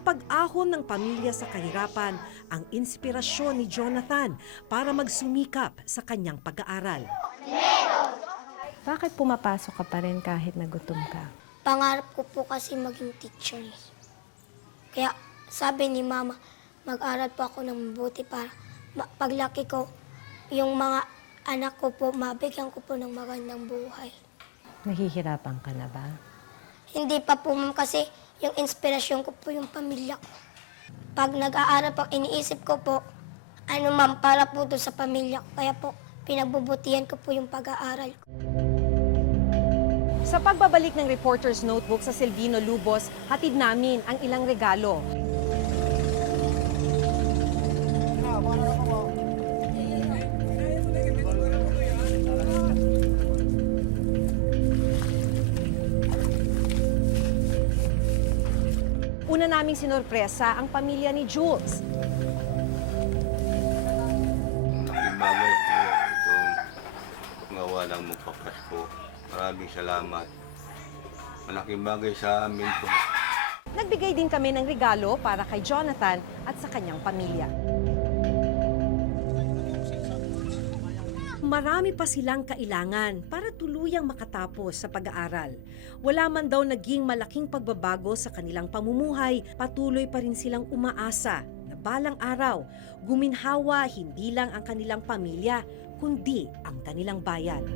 Ang pag-ahon ng pamilya sa kahirapan ang inspirasyon ni Jonathan para magsumikap sa kanyang pag-aaral. Bakit pumapasok ka pa rin kahit nagutom ka? Pangarap ko po kasi maging teacher. Kaya sabi ni Mama, mag-aral po ako ng mabuti para paglaki ko, yung mga anak ko po, mabigyan ko po ng magandang buhay. Nahihirapan ka na ba? Hindi pa po, Ma'am, kasi yung inspirasyon ko po yung pamilya ko. Pag nag-aaral po, iniisip ko po, Ma'am, para po doon sa pamilya ko. Kaya po, pinagbubutihan ko po yung pag-aaral ko. Sa pagbabalik ng Reporter's Notebook sa Silvino Lubos, hatid namin ang ilang regalo. Una naming sinorpresa ang pamilya ni Jules. Malaking bagay po itong gawa ng magpapasko. Maraming salamat. Malaking bagay sa amin po. Nagbigay din kami ng regalo para kay Jonathan at sa kanyang pamilya. Marami pa silang kailangan para tuluyang makatapos sa pag-aaral. Wala man daw naging malaking pagbabago sa kanilang pamumuhay, patuloy pa rin silang umaasa na balang araw, guminhawa hindi lang ang kanilang pamilya, kundi ang kanilang bayan.